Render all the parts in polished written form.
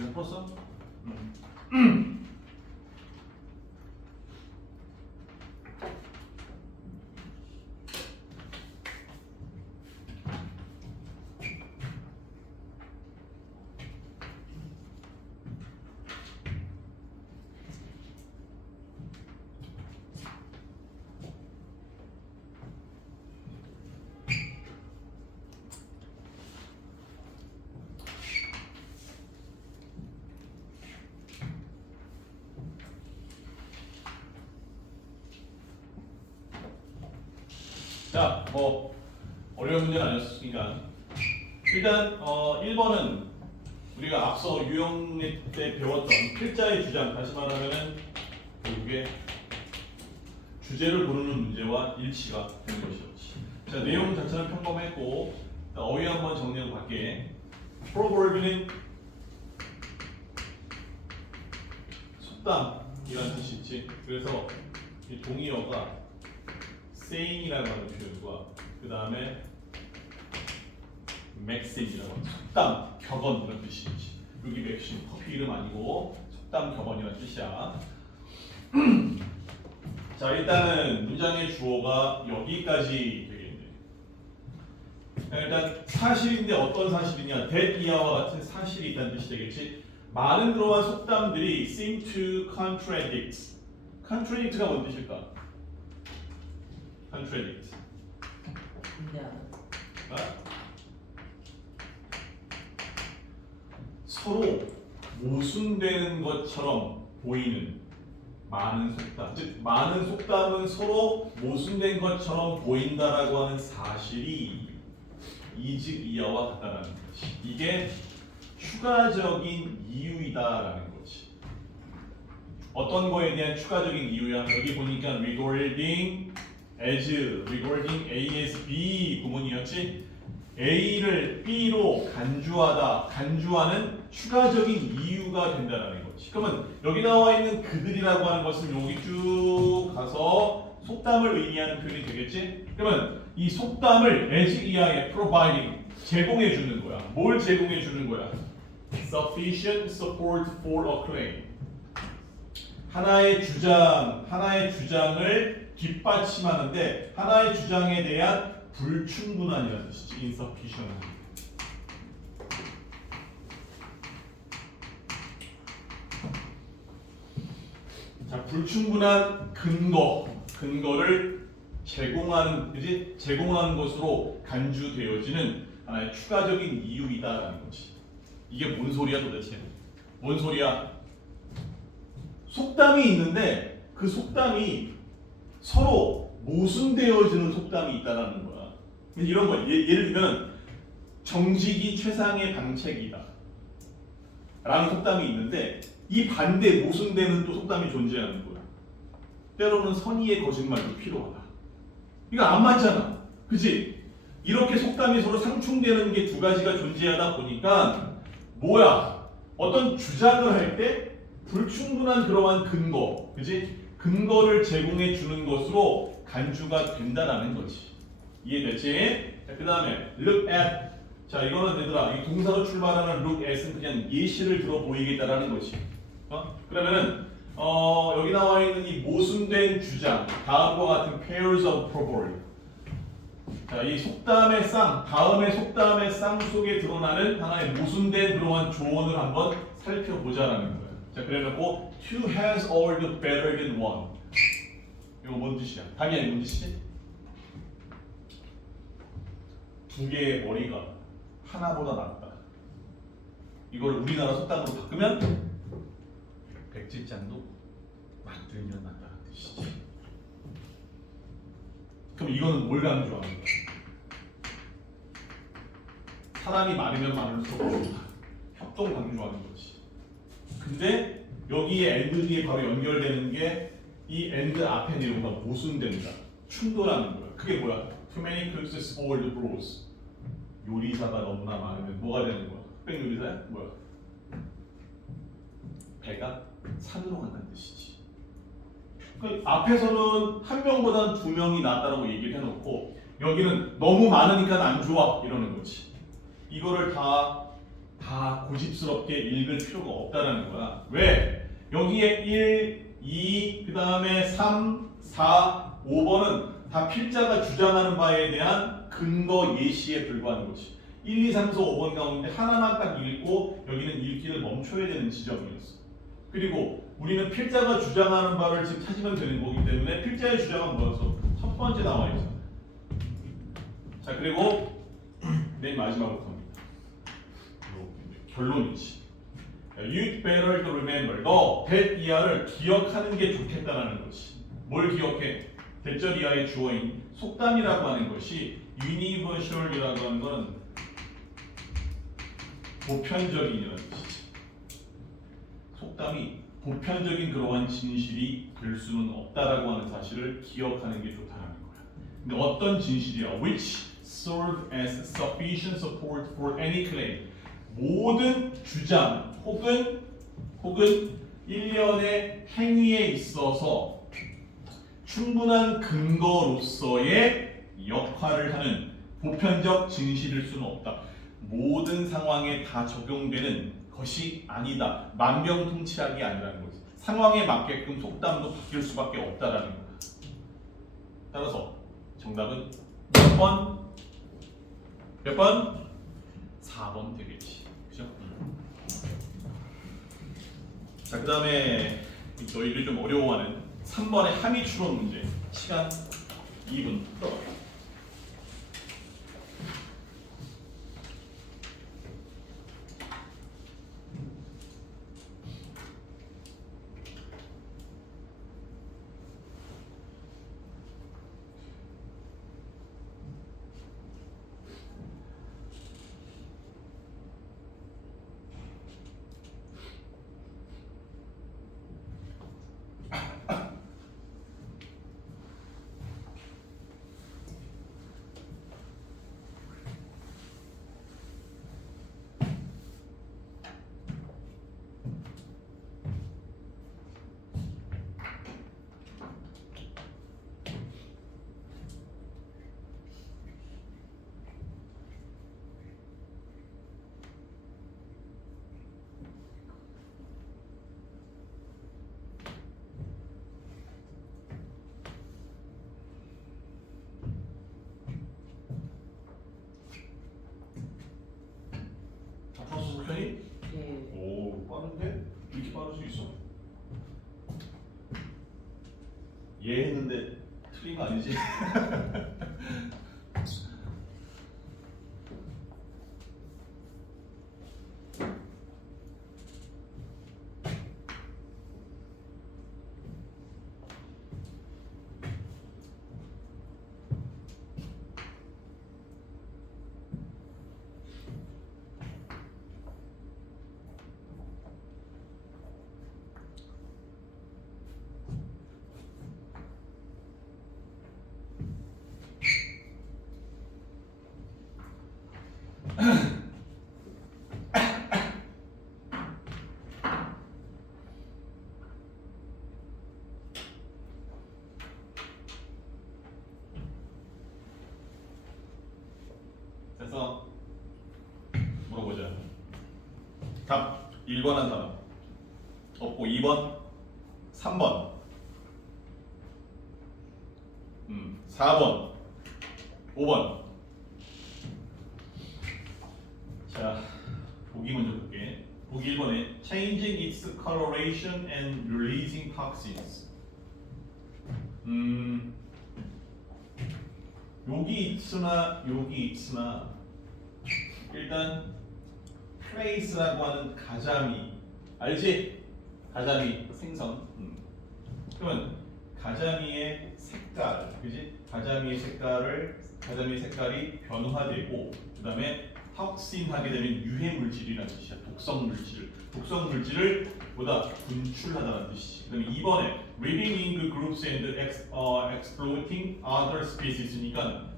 계산 풀었어? 자, 뭐 어려운 문제는 아니었으니까 일단 1번은 우리가 앞서 유형례 때 배웠던 필자의 주장, 다시 말하면은 결국에 주제를 고르는 문제와 일치가 되는 것이었지. 자, 내용 자체는 평범했고 어휘 한번 정리하고 갈게. proverb는 속담이라는 뜻이 있지. 그래서 이 동의어가 saying이라고 하는 표현과 그 다음에 maxim이라고 하는 속담, 격언 이런 뜻이 있지. 여기 maxim 커피 이름 아니고 속담, 격언이라는 뜻이야. 자, 일단은 문장의 주어가 여기까지 되겠네. 일단 사실인데 어떤 사실이냐? that 이하와 같은 사실이 있다는 뜻이 되겠지. 많은 그러한 속담들이 seem to contradict. contradict가 뭔 뜻일까? contradict. 서로 모순되는 것처럼 보이는 많은 속담. 즉 많은 속담은 서로 모순된 것처럼 보인다라고 하는 사실이 이즉 이하와 같다라는 거지. 이게 추가적인 이유이다라는 거지. 어떤 거에 대한 추가적인 이유야? 여기 보니까 regarding A as B 구문이었지. A를 B로 간주하다, 간주하는 추가적인 이유가 된다는 거지. 그러면 여기 나와 있는 그들이라고 하는 것은 여기 쭉 가서 속담을 의미하는 표현이 되겠지. 그러면 이 속담을 as 이하에 providing 제공해 주는 거야. 뭘 제공해 주는 거야? Sufficient support for a claim. 하나의 주장을 뒷받침하는데 하나의 주장에 대한 불충분한이라는 뜻이지. insufficient. 자, 불충분한 근거를 제공하는, 그지? 제공하는 것으로 간주되어지는 하나의 추가적인 이유이다라는 거지. 이게 뭔 소리야 도대체? 뭔 소리야? 속담이 있는데 그 속담이 서로 모순되어지는 속담이 있다라는 거야. 이런 거 예를 들면 정직이 최상의 방책이다 라는 속담이 있는데 이 반대 모순되는 또 속담이 존재하는 거야. 때로는 선의의 거짓말도 필요하다. 이거 안 맞잖아. 그치? 이렇게 속담이 서로 상충되는 게 두 가지가 존재하다 보니까 뭐야? 어떤 주장을 할 때 불충분한 그러한 근거, 그치? 근거를 제공해 주는 것으로 간주가 된다라는 거지. 이해됐지? 그 다음에 look at. 자, 이거는 얘들아, 이 동사로 출발하는 look at은 그냥 예시를 들어 보이겠다라는 거지. 그러면은 여기 나와 있는 이 모순된 주장, 다음과 같은 pairs of proverb. 자, 이 속담의 쌍, 다음의 속담의 쌍 속에 드러나는 하나의 모순된 그러한 조언을 한번 살펴보자라는 거야. 자, 그래놓고 two has all the better than one. 이거 뭔 뜻이야? 당연히 뭔 뜻이지? 두 개의 머리가 하나보다 낫다. 이걸 우리나라 속담으로 바꾸면 백지장도 맞들면 낫다는 뜻이지. 그럼 이거는 뭘 강조하는 거야? 사람이 많으면 많을수록 협동 강조하는 거지. 근데 여기에 and 뒤에 바로 연결되는 게 이 and 앞에 내용과 모순된다, 충돌하는 거야. 그게 뭐야? Too many cooks spoil the broth. 요리사가 너무나 많으면 뭐가 되는 거야? 흑백 요리사야? 뭐야? 배가 산으로 간다는 뜻이지. 그 앞에서는 한 명보다는 두 명이 낫다라고 얘기를 해놓고 여기는 너무 많으니까 안 좋아 이러는 거지. 이거를 다 다 고집스럽게 읽을 필요가 없다라는 거야. 왜? 여기에 1, 2, 그 다음에 3, 4, 5번은 다 필자가 주장하는 바에 대한 근거 예시에 불과한 것이 1, 2, 3, 4, 5번 가운데 하나만 딱 읽고 여기는 읽기를 멈춰야 되는 지점이었어. 그리고 우리는 필자가 주장하는 바를 지금 찾으면 되는 거기 때문에 필자의 주장은 뭐였어? 첫 번째 나와 있어. 자, 그리고 맨 마지막으로 갑니다. 결론이지. You'd better to remember. 너 that 이하를 기억하는 게 좋겠다라는 것이. 뭘 기억해? 대절 이하의 주어인 속담이라고 하는 것이 universal이라고 하는 건 보편적인이라는 뜻이지. 속담이 보편적인 그러한 진실이 될 수는 없다라고 하는 사실을 기억하는 게 좋다라는 거야. 근데 어떤 진실이야? Which serve as sufficient support for any claim. 모든 주장 혹은 일련의 행위에 있어서 충분한 근거로서의 역할을 하는 보편적 진실일 수는 없다. 모든 상황에 다 적용되는 것이 아니다. 만병통치약이 아니라는 거지. 상황에 맞게끔 속담도 바뀔 수밖에 없다라는 거야. 따라서 정답은 몇 번? 몇 번? 4번 되겠지. 그죠? 자, 그 다음에 너희들 좀 어려워하는 3번의 함의 추론 문제. 시간 2분 풀어봐. 속편이? 네. 오, 빠른데? 이렇게 빠를 수 있어? 예 했는데 틀린 거 아니지? 그래서 물어보자. 답 1번 한 사람 없고 2번 3번 4번 5번. 자, 보기 먼저 볼게. 보기 1번에 changing its coloration and releasing toxins. 여기 있으나 일단 place라고 하는 가자미 알지? 가자미 생선. 그러면 가자미의 색깔, 그지? 가자미의 색깔이 변화되고 그다음에 톡신하게 되면 유해 물질이라는 뜻이야. 독성 물질을 보다 분출하다는 뜻이지. 그다음에 2번에 living in the groups and exploiting other species니까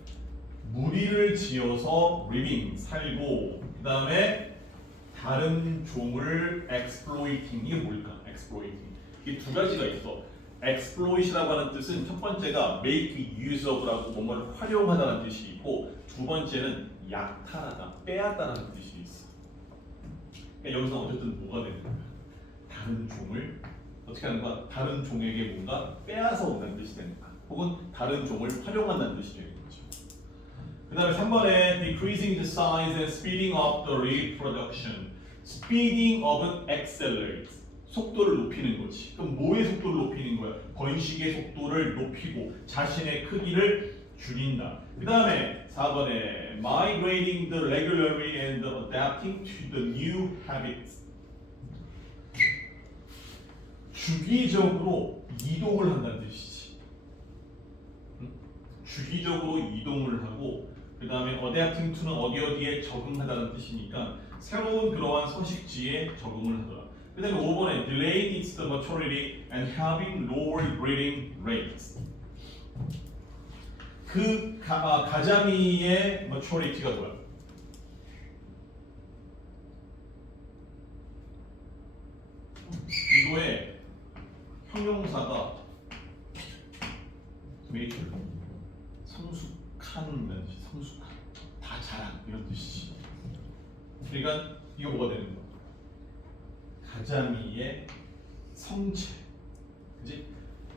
무리를 지어서 living 살고 그다음에 다른 종을 exploiting. 이게 뭘까? exploiting. 이게 두 가지가 있어. exploit이라고 하는 뜻은 첫 번째가 make use of라고 뭔가를 활용하다는 뜻이 있고 두 번째는 약탈하다, 빼앗다라는 뜻이 있어. 여기서 어쨌든 뭐가 되는 거야? 다른 종을 어떻게 하는 거야? 다른 종에게 뭔가 빼앗아 온다는 뜻이 되는 거야. 혹은 다른 종을 활용한다는 뜻이 되는 거죠. 그 다음에 3번에 decreasing the size and speeding up the reproduction. speeding up은 accelerate. 속도를 높이는 거지. 그럼 뭐의 속도를 높이는 거야? 번식의 속도를 높이고 자신의 크기를 줄인다. 그 다음에 4번에 migrating the regularly and adapting to the new habits. 주기적으로 이동을 한다는 뜻이지. 주기적으로 이동을 하고 그 다음에 adapting to는 어디에 적응하다는 뜻이니까 새로운 그러한 서식지에 적응을 하더라. 그 다음에 5번에 delaying its the maturity and having lower breeding rates. 그 가자미의 maturity가 뭐야? 이거의 형용사가 mature, 성숙한, 성숙한, 다 자란 이런 뜻이지. 그러니까 이거 뭐가 되는 거야? 가자미의 성체, 그지?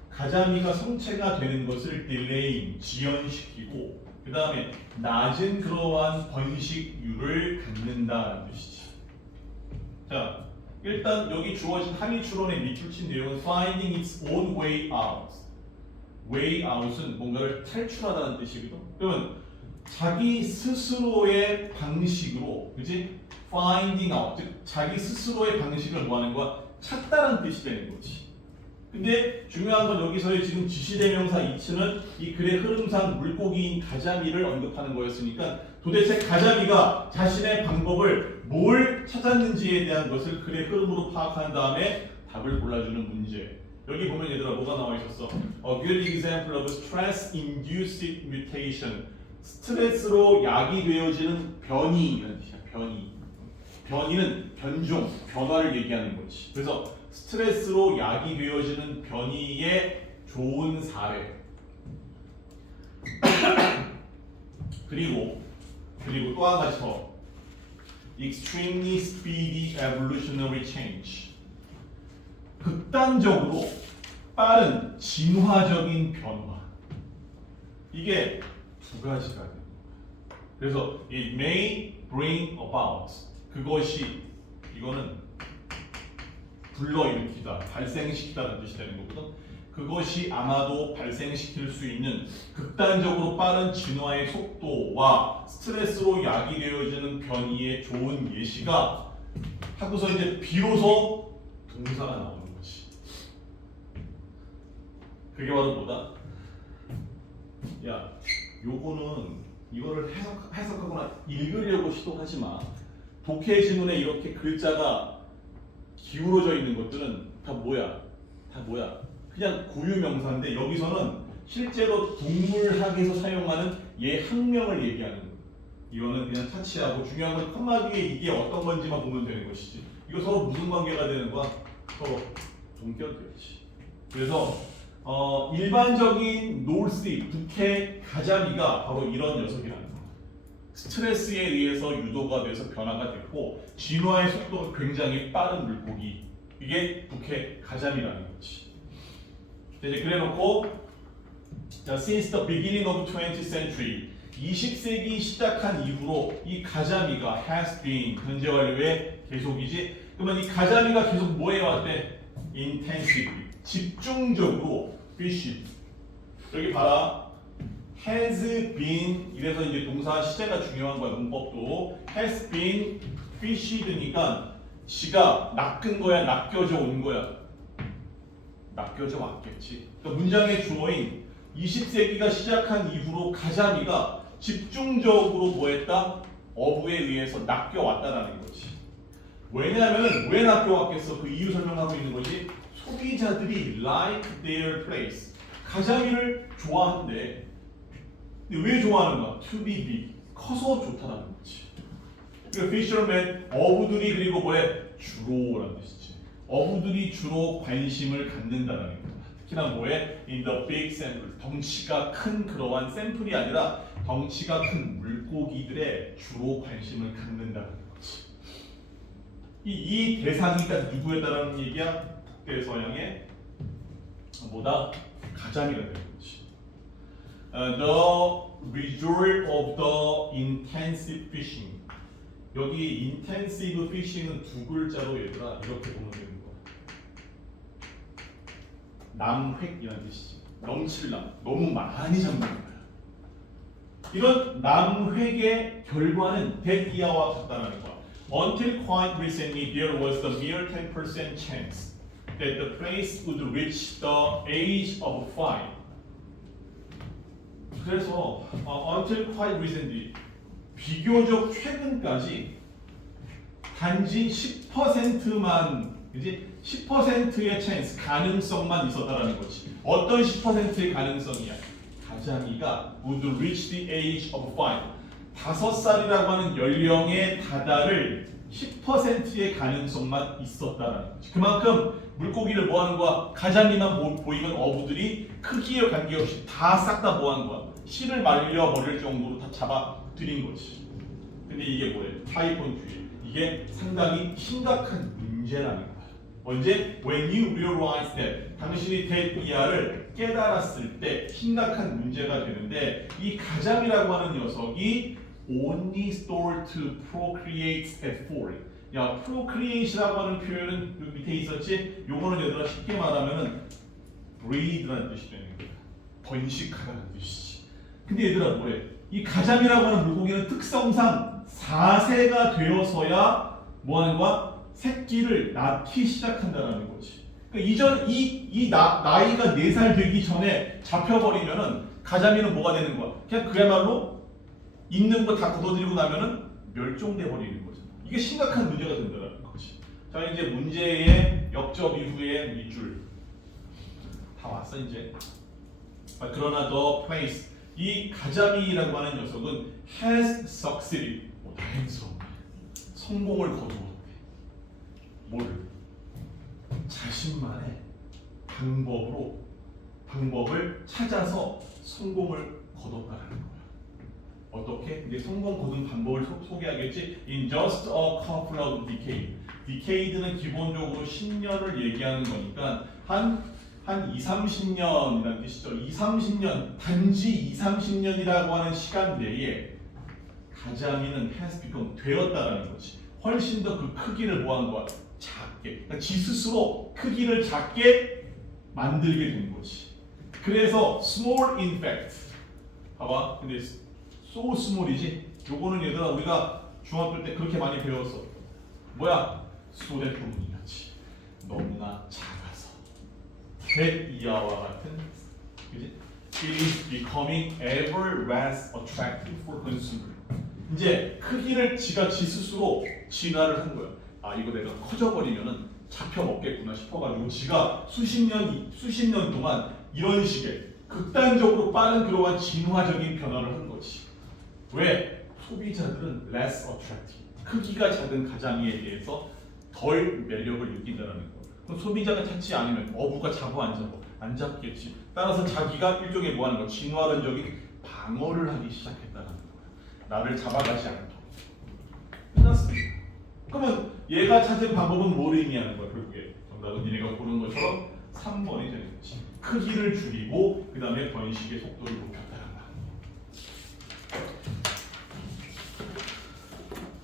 가자미가 성체가 되는 것을 딜레이, 지연시키고 그 다음에 낮은 그러한 번식률을 갖는다는 뜻이지. 자, 일단 여기 주어진 한이 추론의 밑줄친 내용은 finding its own way out. way out은 뭔가를 탈출하다는 뜻이거든. 그러면 자기 스스로의 방식으로, 그지? finding out, 즉 자기 스스로의 방식을 뭐 하는 거야? 찾다라는 뜻이 되는 거지. 근데 중요한 건 여기서의 지금 지시대명사 이츠는 이 글의 흐름상 물고기인 가자미를 언급하는 거였으니까 도대체 가자미가 자신의 방법을 뭘 찾았는지에 대한 것을 글의 흐름으로 파악한 다음에 답을 골라주는 문제. 여기 보면 얘들아 뭐가 나와 있었어? A good example of stress-induced mutation. 스트레스로 야기되어지는 변이라는 뜻이야. 변이. 변이는 변종, 변화를 얘기하는 거지. 그래서 스트레스로 야기되어지는 변이의 좋은 사례. 그리고 또 한 가지 더. Extremely speedy evolutionary change. 극단적으로 빠른 진화적인 변화. 이게 두 가지가 돼요. 그래서 it may bring about. 그것이 이거는 불러일으키다, 발생시키다는 뜻이 되는 거거든. 그것이 아마도 발생시킬 수 있는 극단적으로 빠른 진화의 속도와 스트레스로 야기되어지는 변이의 좋은 예시가 하고서 이제 비로소 동사가 나오는 거지. 그게 바로 뭐다? 야, 요거는 이거를 해석하거나 읽으려고 시도하지 마. 독해 지문에 이렇게 글자가 기울어져 있는 것들은 다 뭐야? 그냥 고유 명사인데 여기서는 실제로 동물학에서 사용하는 얘 학명을 얘기하는 거예요. 이거는 그냥 타치하고 중요한 건 컴마 뒤에 이게 어떤 건지만 보면 되는 것이지. 이거 서로 무슨 관계가 되는 거야? 서로 동격이지. 그래서 일반적인 놀씨, 북해 가자미가 바로 이런 녀석이라는 거야. 스트레스에 의해서 유도가 돼서 변화가 됐고 진화의 속도가 굉장히 빠른 물고기. 이게 북해 가자미라는 거지. 이제 그래놓고 since the beginning of 20th century 20세기 시작한 이후로 이 가자미가 has been 현재 완료의 계속이지. 그러면 이 가자미가 계속 뭐 해왔대? intensively 집중적으로 fished. 여기 봐라. has been 이래서 이제 동사 시제가 중요한 거야. 문법도 has been fished니까 지가 낚은 거야, 낚여져 온 거야. 낚여져 왔겠지. 그러니까 문장의 주어인 20세기가 시작한 이후로 가자미가 집중적으로 뭐했다? 어부에 의해서 낚여왔다라는 거지. 왜냐하면 왜 낚여왔겠어? 그 이유 설명하고 있는 거지. 소비자들이 like their place. 가자미를 좋아한대. 근데 왜 좋아하는가? To be big. 커서 좋다라는 거지. 그러니까 fishermen, 어부들이 그리고 뭐해? 주로라는 뜻이지. 어부들이 주로 관심을 갖는다는 거야. 특히나 뭐에? In the big sample. 덩치가 큰 그러한 샘플이 아니라 덩치가 큰 물고기들의 주로 관심을 갖는다는 거지. 이 대상이가 누구였다라는 얘기야? 북대서양의 뭐다? 가장이라 되는 거지. The result of the intensive fishing. 여기 intensive fishing은 두 글자로 얘들아 이렇게 보면 되는 거야. 남획이라는 뜻이지. 넘칠남, 너무 많이 잡는 거야. 이런 남획의 결과는 대기야와 같다는 거야. Until quite recently, there was the mere 10% chance that the place would reach the age of 5. 그래서 until quite recently, 비교적 최근까지 단지 10%만, 그지? 10%의 chance, 가능성만 있었다라는 거지. 어떤 10%의 가능성이야? 가자미가 would reach the age of 5. 5살이라고 하는 연령에 다다를 10%의 가능성만 있었다라는 거지. 그만큼 물고기를 뭐 하는 거야? 가자미만 보이면 어부들이 크기에 관계없이 다 싹 다 뭐 하는 거야? 실을 말려 버릴 정도로 다 잡아 들인 거지. 근데 이게 뭐예요? 타이폰 뒤에 이게 상당히 심각한 문제라는 거야. 언제? When you realize that 당신이 대이하를 깨달았을 때 심각한 문제가 되는데 이 가자미라고 하는 녀석이 only start to procreate at 4. 야, procreate이라고 하는 표현은 여기 밑에 있었지? 요거는 얘들아 쉽게 말하면은 breed라는 뜻이 되는 거야. 번식하다는 뜻이지. 근데 얘들아 뭐래? 이 가자미라고 하는 물고기는 특성상 4세가 되어서야 뭐 하는 거야? 새끼를 낳기 시작한다는 거지. 그러니까 나이가 4살 되기 전에 잡혀버리면은 가자미는 뭐가 되는 거야? 그냥 그야말로 있는 거 다 걷어들이고 나면은 멸종돼 버리는 거잖아. 이게 심각한 문제가 된다는 거지. 자 이제 문제의 역접 이후에 밑줄 다 왔어 이제. 그러나 the place 이 가자미라고 하는 녀석은 has succeeded. 다행스러워. 성공을 거두었대. 뭘? 자신만의 방법을 찾아서 성공을 거뒀다는 거야. 어떻게? 이제 성공 거둔 방법을 소개하겠지. In just a couple of decades. decade는 기본적으로 10년을 얘기하는 거니까 한 20-30년이라는 뜻이죠. 20-30년, 단지 20-30년이라고 하는 시간 내에 가자미는 has become 되었다라는 거지. 훨씬 더 그 크기를 뭐한 거야? 작게. 그러니까 지 스스로 크기를 작게 만들게 된 거지. 그래서 small in fact. 봐봐. 근데 so small이지. 요거는 얘들아 우리가 중학교 때 그렇게 많이 배웠어. 뭐야? 소대포문이었지. 너무나 작아서. 대이하와 같은, 그지? It is becoming ever less attractive for consumer. 이제 크기를 지 스스로 진화를 한 거야. 아 이거 내가 커져버리면은 잡혀 먹겠구나 싶어가지고 지가 수십 년 동안 이런 식의 극단적으로 빠른 그러한 진화적인 변화를 한 거지. 왜? 소비자들은 less attractive. 크기가 작은 가자미에 대해서 덜 매력을 느낀다는 거. 그럼 소비자가 찾지 않으면 어부가 잡아 안 잡아? 안 잡겠지. 따라서 자기가 일종의 뭐 하는 거? 진화론적인 방어를 하기 시작했다는 거야. 나를 잡아가지 않도록. 끝났습니다. 그러면 얘가 찾은 방법은 뭘 의미하는 거야? 결국에 정답은 니네가 고른 것처럼 3번이 되는 거지. 크기를 줄이고 그 다음에 번식의 속도를 높였다는 거야.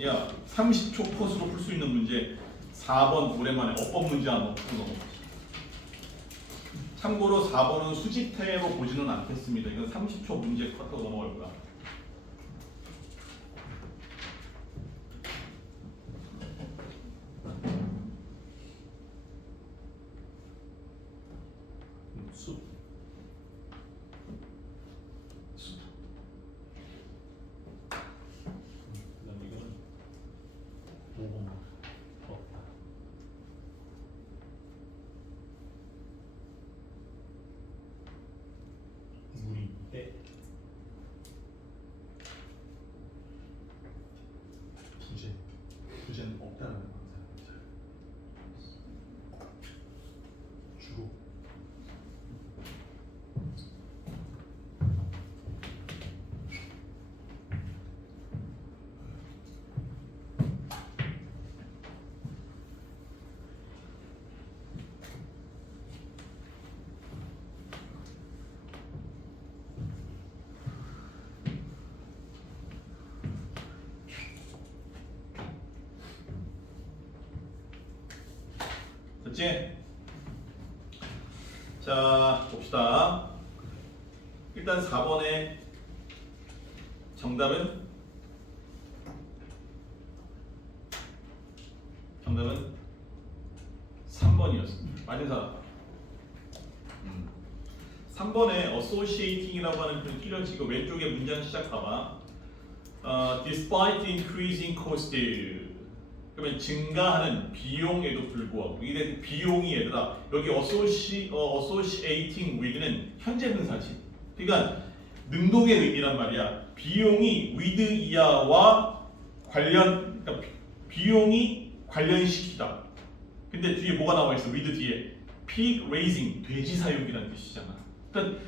야, 30초 컷으로 풀 수 있는 문제 4번 오랜만에 어법 문제 안 넣고 넘어가자. 참고로 4번은 수집태로 보지는 않겠습니다. 이건 30초 문제 컷으로 넘어갈 거야. 물이 때 됐지? 자, 봅시다. 일단 4번의 정답은 3번이었습니다. 맞은 사람. 3번에 associating이라고 하는 그 끼려지고 왼쪽에 문장 시작 봐봐. Despite increasing cost. 그러면 증가하는 비용에도 불구하고 이게 비용이 얘들아 여기 associating with는 현재 분사지. 그러니까 능동의 의미란 말이야. 비용이 with 이하와 관련 그러니까 비용이 관련시키다. 근데 뒤에 뭐가 나와 있어? with 뒤에 pig raising 돼지 사육이라는 뜻이잖아. 그러니까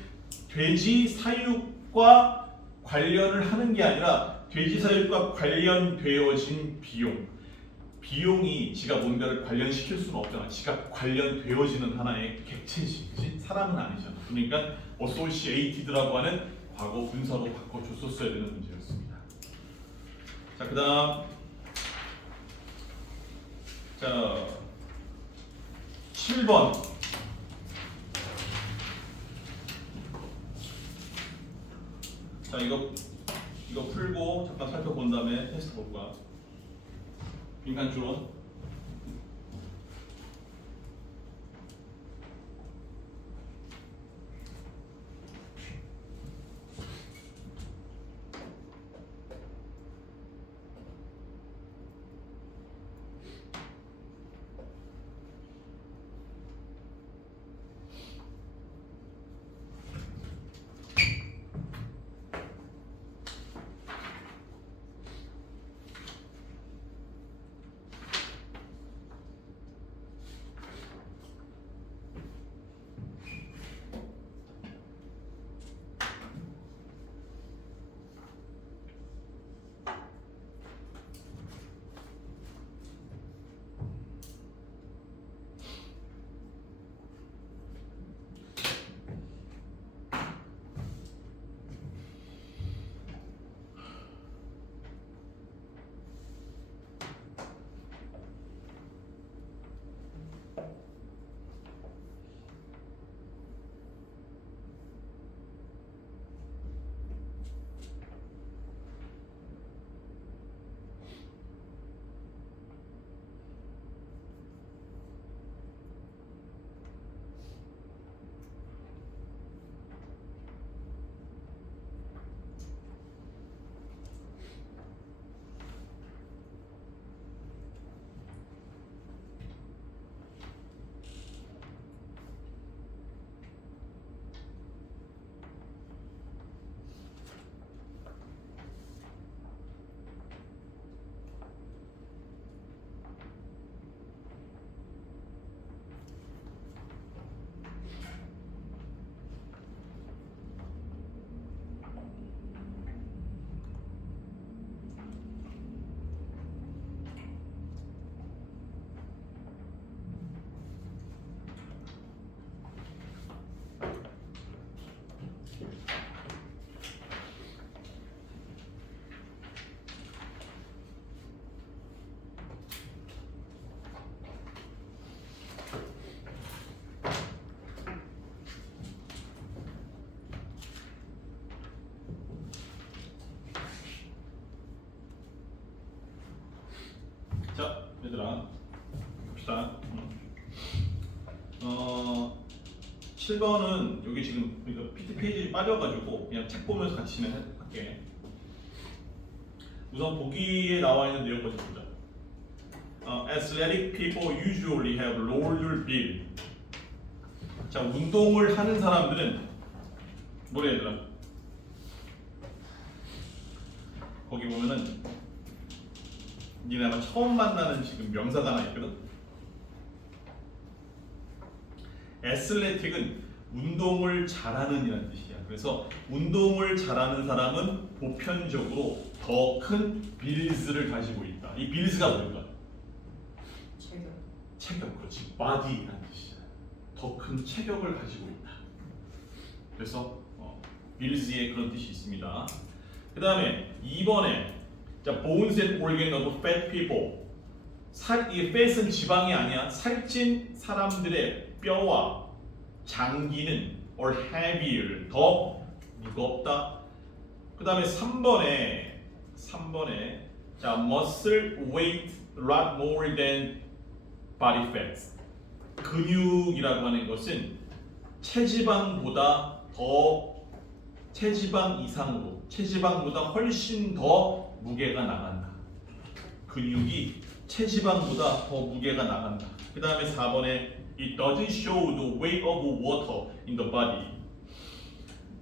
돼지 사육과 관련을 하는 게 아니라 돼지 사육과 관련되어진 비용이 지가 뭔가를 관련시킬 수는 없잖아. 지가 관련되어지는 하나의 객체지, 그치? 사람은 아니잖아. 그러니까 associated라고 하는 과거 분사로 바꿔줬었어야 되는 문제였습니다. 자, 그다음 자 7번. 자, 이거 풀고 잠깐 살펴본 다음에 테스트 볼 거야. 빈칸 추론. 자, 얘들아, 봅시다. 7번은 여기 지금 그러니까 PT 페이지 빠져가지고 그냥 책 보면서 같이 진행할게. 우선 보기에 나와 있는 내용 먼저 보자. Athletic people usually have lower bill. 자, 운동을 하는 사람들은 뭐래 얘들아? 거기 보면은 니네 아마 처음 만나는 지금 명사가 하나 있거든. 애슬레틱은 운동을 잘하는 이라는 뜻이야. 그래서 운동을 잘하는 사람은 보편적으로 더 큰 빌즈를 가지고 있다. 이 빌즈가 뭘까? 체격, 그렇지. body라는 뜻이야. 더 큰 체격을 가지고 있다. 그래서 빌즈의 그런 뜻이 있습니다. 그 다음에 2번에 자, bones and organ of fat people. 이 fat은 지방이 아니야. 살찐 사람들의 뼈와 장기는 or heavier 더 무겁다. 그 다음에 3번에 자 muscle weight a lot more than body fat. 근육이라고 하는 것은 체지방보다 더 체지방 이상으로 체지방보다 훨씬 더 무게가 나간다. 근육이 체지방보다 더 무게가 나간다. 그 다음에 4번에 It doesn't show the weight of water in the body.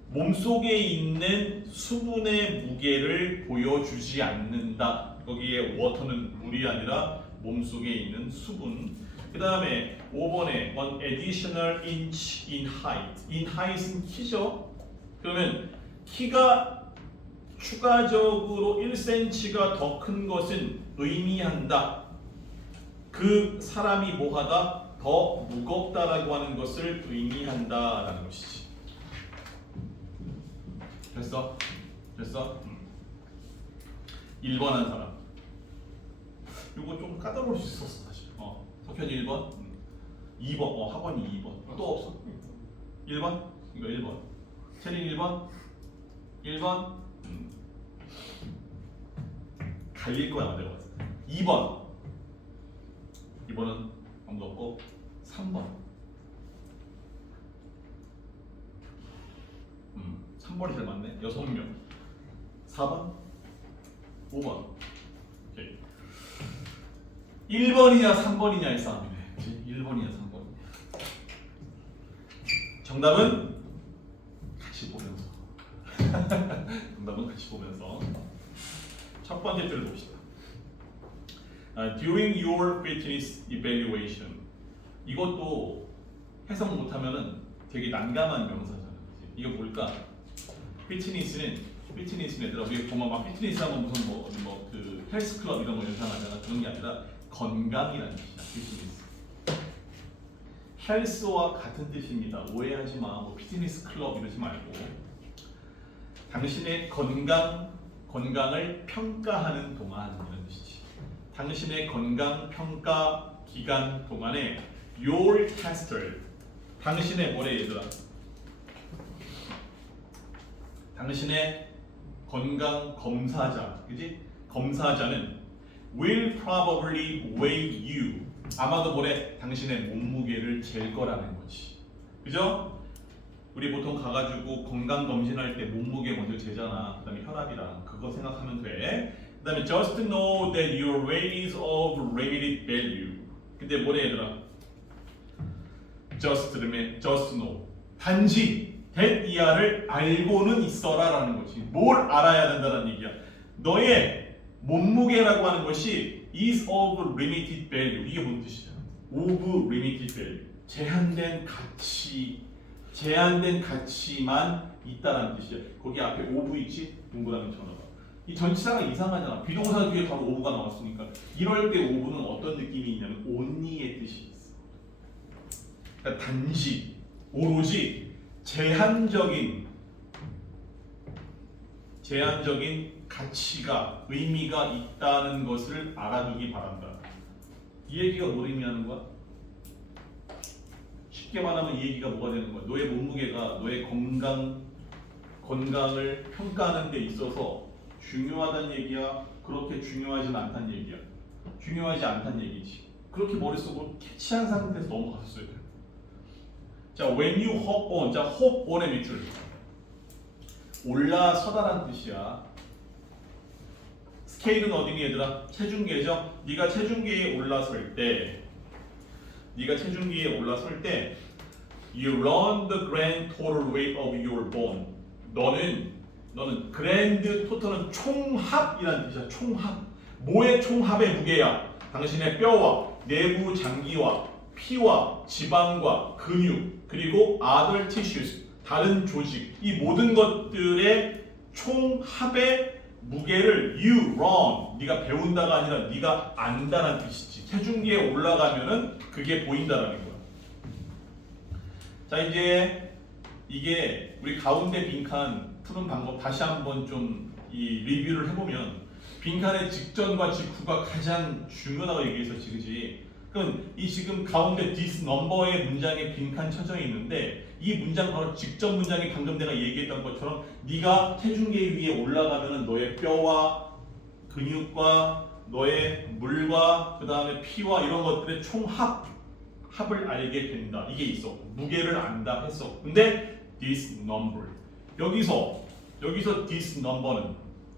몸속에 있는 수분의 무게를 보여주지 않는다. 거기에 water는 물이 아니라 몸속에 있는 수분. 그 다음에 5번에 An additional inch in height. In height은 키죠. 그러면 키가 추가적으로 1cm가 더 큰 것은 의미한다. 그 사람이 뭐하다? 더 무겁다라고 하는 것을 의미한다라는 것이지. 됐어? 1번 한 사람. 이거 좀 까다로울 수 있었어 사실. 석현이 1번, 2번, 학원이 2번. 또 없어? 1번? 이거 1번. 채린 1번? 1번? 갈릴 거야 내가 봤을 때. 2번. 2번은 아무도 없고 3번. 3번이 제일 많네. 6명. 4번? 5번. 오케이. 1번이냐 3번이냐의 싸움이네. 그치? 1번이냐 3번이냐. 정답은 같이 보면서. 정답은 같이 보면서. 첫 번째 줄을 봅시다. During your fitness evaluation. 이것도 해석 못하면은 되게 난감한 명사잖아. 이거 뭘까? 피트니스는 얘들아 우리 보면 막 피트니스 하면 무슨 그 헬스클럽 이런 거 연상하잖아. 그런 게 아니라 건강이라는 뜻이야. 피트니스. 헬스와 같은 뜻입니다. 오해하지 마. 뭐 피트니스 클럽 이러지 말고 당신의 건강을 평가하는 동안 이런 뜻이지. 당신의 건강 평가 기간 동안에 your tester 당신의 뭐래 얘들아? 당신의 건강 검사자, 그지? 검사자는 will probably weigh you. 아마도 뭐래? 당신의 몸무게를 잴 거라는 거지. 그죠? 우리 보통 가가지고 건강 검진할 때 몸무게 먼저 재잖아. 그다음에 혈압이랑 그거 생각하면 돼. 그다음에 just know that your weight is of limited value. 근데 뭐래 얘들아? just know. 단지 that 이하를 알고는 있어라라는 거지. 뭘 알아야 된다는 얘기야. 너의 몸무게라고 하는 것이 is of limited value. 이게 뭔 뜻이야? of limited value. 제한된 가치만 있다라는 뜻이야. 거기 앞에 of 있지? 동그라미 쳐놔봐. 이 전치사가 이상하잖아. 비동사 뒤에 바로 of가 나왔으니까. 이럴 때 of는 어떤 느낌이 있냐면 only의 뜻이 있어. 그러니까 단지, 오로지 제한적인 가치가 의미가 있다는 것을 알아두기 바란다. 이 얘기가 뭘 의미하는 거야? 쉽게 말하면 이 얘기가 뭐가 되는 거야? 너의 몸무게가 너의 건강을 평가하는 데 있어서 중요하다는 얘기야? 그렇게 중요하진 않다는 얘기야? 중요하지 않다는 얘기지. 그렇게 머릿속으로 캐치한 상태에서 넘어갔어야 돼. 자, when you hop on. 자, hop on의 밑줄. 올라서다라는 뜻이야. 스케일은 어디니 얘들아? 체중계죠? 네가 체중계에 올라설 때 you run the grand total weight of your bone. 너는 grand total은 총합이라는 뜻이야. 총합. 뭐의 총합의 무게야? 당신의 뼈와 내부 장기와 피와 지방과 근육 그리고 other tissues 다른 조직 이 모든 것들의 총합의 무게를 you run 네가 배운다가 아니라 네가 안다는 뜻이지. 체중계에 올라가면은 그게 보인다라는 거야. 자 이제 이게 우리 가운데 빈칸 푸는 방법 다시 한번 좀 이 리뷰를 해보면 빈칸의 직전과 직후가 가장 중요하다고 얘기했었지, 그지? 그럼 이 지금 가운데 this number의 문장에 빈칸 쳐져 있는데 이 문장 바로 직전 문장이 방금 내가 얘기했던 것처럼 네가 체중계 위에 올라가면은 너의 뼈와 근육과 너의 물과 그 다음에 피와 이런 것들의 합을 알게 된다. 이게 있어. 무게를 안다 했어. 근데 this number 여기서 this number는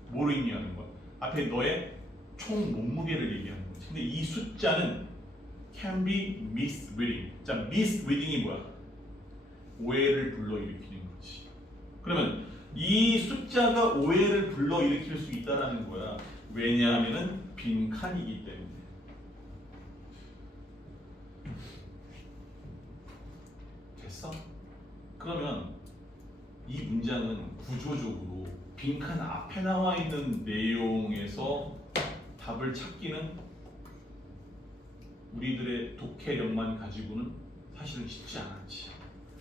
뭐를 의미하는 거야? 앞에 너의 총 몸무게를 얘기하는 거지. 근데 이 숫자는 can be misreading. 자, misreading이 뭐야? 오해를 불러일으키는 거지. 그러면 이 숫자가 오해를 불러일으킬 수 있다라는 거야. 왜냐하면은 빈칸이기 때문에. 됐어? 그러면 이 문장은 구조적으로 빈칸 앞에 나와 있는 내용에서 답을 찾기는 우리들의 독해력만 가지고는 사실은 쉽지 않았지.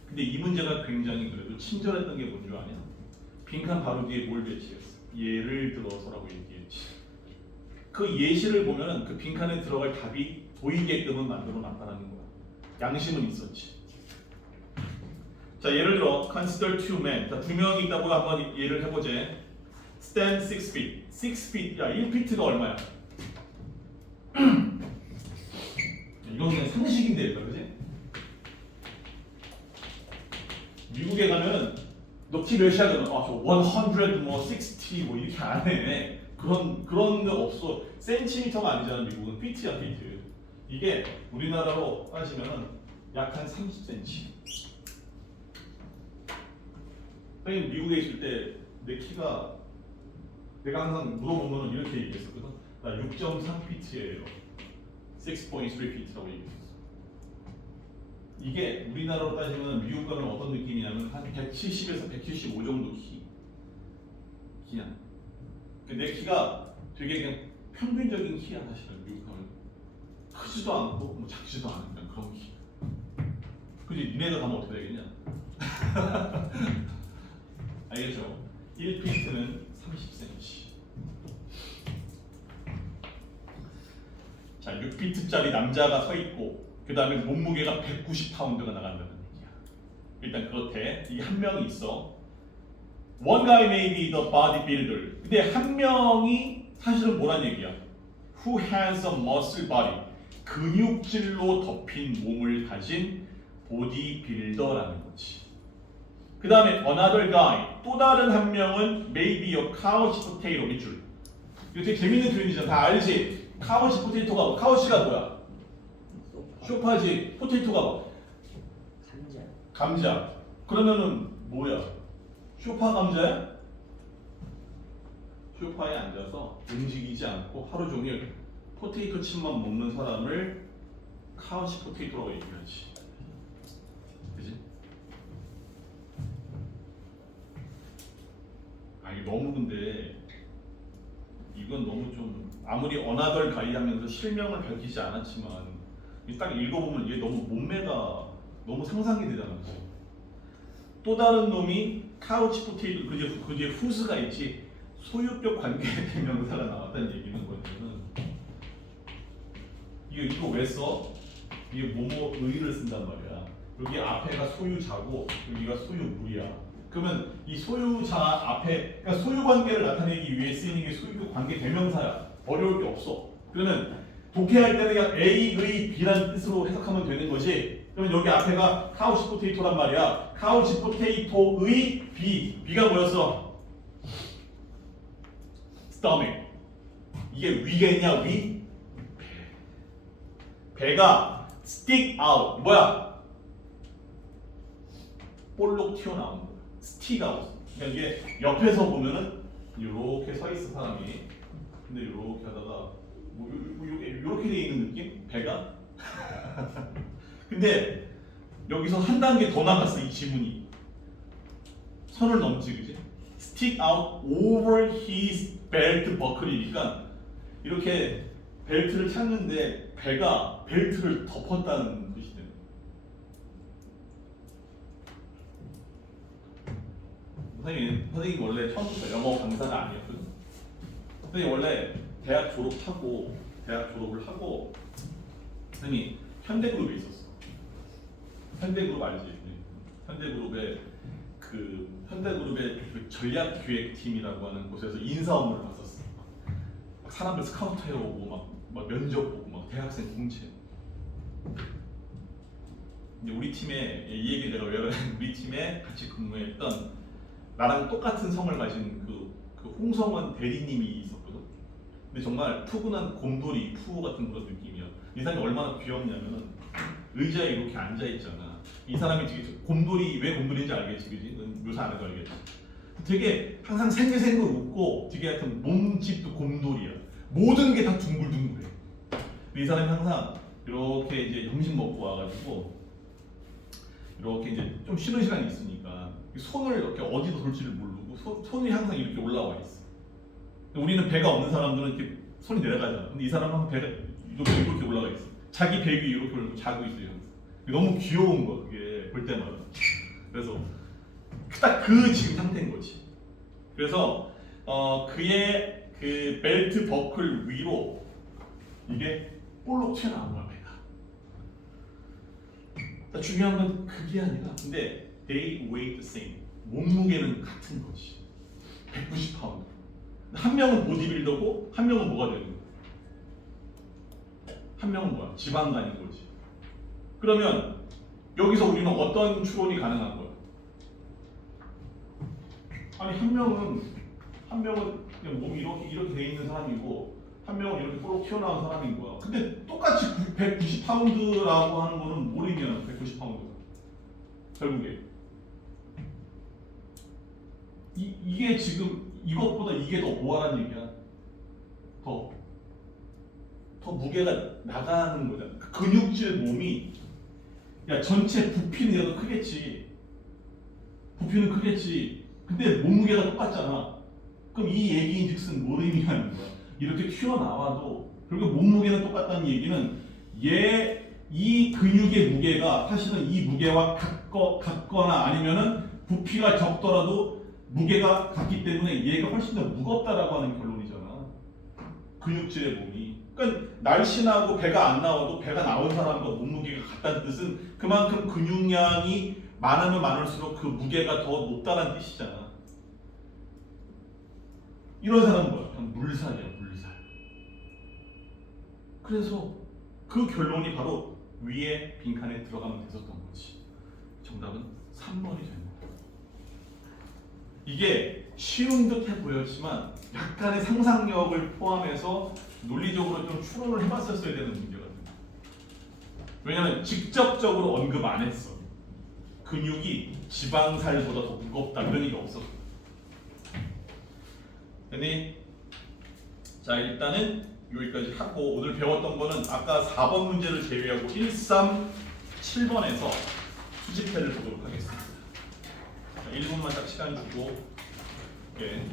근데 이 문제가 굉장히 그래도 친절했던 게 뭔 줄 아냐? 빈칸 바로 뒤에 뭘 배치했어? 예를 들어서라고 얘기했지. 그 예시를 보면은 그 빈칸에 들어갈 답이 보이게끔은 만들어 놨다는 거야. 양심은 있었지. 자, 예를 들어 consider two men. 자, 두 명이 있다고 한번 예를 해보제. stand 6 feet. 6 feet. 야, 1피트가 얼마야? 이건 그냥 상식인데, 그지? 미국에 가면은 너 키 몇이야? 그러면 저 100, 뭐 60, 뭐 이렇게 안 해. 그런 거 없어. 센티미터가 아니잖아. 미국은 피트야, 피트. 이게 우리나라로 따지면은 약 한 30cm. 선생님 미국에 있을 때 내 키가 내가 항상 물어보면 이렇게 얘기했었거든. 나 6.3피트예요. 6.3피트라고 얘기했어. 이게 우리나라로 따지면 미국 가면 어떤 느낌이냐면 한 170에서 175 정도 키. 그냥 내 키가 되게 그냥 평균적인 키야 사실은. 미국 가면 크지도 않고 뭐 작지도 않은 그런 키. 그지? 니네가 가면 어떻게 되겠냐? 알겠죠? 1피트는 30cm. 자, 6피트짜리 남자가 서 있고 그 다음에 몸무게가 190파운드가 나간다는 얘기야. 일단 그렇대. 이게 한 명이 있어. One guy may be the bodybuilder. 근데 한 명이 사실은 뭐란 얘기야? Who has a muscle body. 근육질로 덮인 몸을 가진 보디빌더라는 거지. 그 다음에 another guy. 또 다른 한 명은 maybe a couch potato 밑줄. 이거 되게 재밌는 표현이잖아. 다 알지? 카우치 포테이토가 뭐? 카우치가 뭐야? 쇼파지. 포테이토가 뭐? 감자. 그러면은 뭐야? 쇼파 감자야? 쇼파에 앉아서 움직이지 않고 하루 종일 포테이토 칩만 먹는 사람을 카우치 포테이토라고 얘기하지. 그지? 아니 너무 근데 이건 너무 좀 아무리 어나덜 가이 하면서 실명을 밝히지 않았지만 딱 읽어보면 이게 너무 몸매가 너무 상상이 되잖아. 그치? 또 다른 놈이 카우치 포테이토 그 뒤에 후스가 있지. 소유격 관계 대명사가 나왔다는 얘기는 뭐냐면 이거 왜 써? 이게 뭐뭐 의를 쓴단 말이야. 여기 앞에가 소유자고 여기가 소유물이야. 그러면 이 소유자 앞에 그러니까 소유 관계를 나타내기 위해 쓰이는 게 소유격 관계 대명사야. 어려울 게 없어. 그러면 독해할 때는 그냥 A의 B라는 뜻으로 해석하면 되는 거지. 그러면 여기 앞에가 카우치 포테이토란 말이야. 카우치 포테이토의 B가 뭐였어? stomach. 이게 위가 있냐? 위? 배가 stick out. 뭐야? 볼록 튀어나오는 거야. stick out. 그러니까 이게 옆에서 보면은 이렇게 서 있어 사람이. 근데 이렇게 하다가 이렇게 돼 있는 느낌? 배가? 근데 여기서 한 단계 더 나갔어 이 지문이. 선을 넘지, 그지? Stick out over his belt buckle이니까 이렇게 벨트를 찾는데 배가 벨트를 덮었다는 뜻이 돼요. 선생님 원래 처음부터 영어 강사가 아니었거든. 근데 원래 대학 졸업을 하고 선생님이 현대그룹에 있었어. 현대그룹 알지? 현대그룹의 그 전략기획팀이라고 하는 곳에서 인사 업무를 봤었어. 막 사람들 스카우트 해오고 막 면접 보고 막 대학생 공채. 근데 우리 팀에 이 얘기 내가 왜 그러냐면 우리 팀에 같이 근무했던 나랑 똑같은 성을 가진 그 홍성원 대리님이 있었거든. 근데 정말 푸근한 곰돌이 푸우 같은 그런 느낌이야. 이 사람이 얼마나 귀엽냐면 의자에 이렇게 앉아 있잖아. 이 사람이 되게 곰돌이 왜 곰돌이인지 알겠지, 그지? 묘사 안 해도 알겠지. 되게 항상 생글생글 웃고 되게 하여튼 몸집도 곰돌이야. 모든 게 다 둥글둥글해. 이 사람이 항상 이렇게 이제 점심 먹고 와가지고 이렇게 이제 좀 쉬는 시간이 있으니까 손을 이렇게 어디서 돌지를 모르고 손이 항상 이렇게 올라와 있어. 우리는 배가 없는 사람들은 이렇게 손이 내려가잖아. 근데 이 사람은 항상 배가 이렇게 올라가 있어. 자기 배 위에 이렇게 올라가고 자고 있어요. 항상. 너무 귀여운 거야 그게 볼 때마다. 그래서 딱 그 지금 상태인 거지. 그래서 그의 그 벨트 버클 위로 이게 볼록 튀어나온 거야 배가. 중요한 건 그게 아니라 근데 they weigh the same. 몸무게는 같은 거지. 190파운드. 한 명은 보디빌더고 한 명은 뭐가 되는 거야? 한 명은 뭐야? 지방간인 거지. 그러면 여기서 우리는 어떤 추론이 가능한 거야? 아니 한 명은 그냥 몸이 이렇게 돼 있는 사람이고 한 명은 이렇게 볼록 튀어나온 사람인 거야. 근데 똑같이 190파운드라고 하는 거는 뭘 의미하는 190파운드가? 결국에 이게 지금 이것보다 이게 더 오하란 얘기야. 더 무게가 나가는 거잖아. 근육질 몸이 야 전체 부피는 더 크겠지. 부피는 크겠지. 근데 몸무게가 똑같잖아. 그럼 이 얘기인즉슨 뭘 의미하는 거야? 이렇게 튀어나와도 결국 몸무게는 똑같다는 얘기는 이 근육의 무게가 사실은 이 무게와 같거나 아니면은 부피가 적더라도 무게가 같기 때문에 얘가 훨씬 더 무겁다라고 하는 결론이잖아. 근육질의 몸이. 그러니까 날씬하고 배가 안 나와도 배가 나온 사람과 몸무게가 같다는 뜻은 그만큼 근육량이 많으면 많을수록 그 무게가 더 높다는 뜻이잖아. 이런 사람은 뭐야? 그냥 물살이야, 물살. 그래서 그 결론이 바로 위에 빈칸에 들어가면 됐었던 거지. 정답은 3번이 되는 거야. 이게 쉬운 듯해 보였지만 약간의 상상력을 포함해서 논리적으로 좀 추론을 해봤었어야 되는 문제거든. 왜냐면 직접적으로 언급 안 했어. 근육이 지방살보다 더 무겁다 이런 얘기 없었어. 근데 자 일단은 여기까지 하고 오늘 배웠던 거는 아까 4번 문제를 제외하고 1, 3, 7번에서 수집해를 보도록 하겠습니다. 1분만 딱 시간 주고 이렇게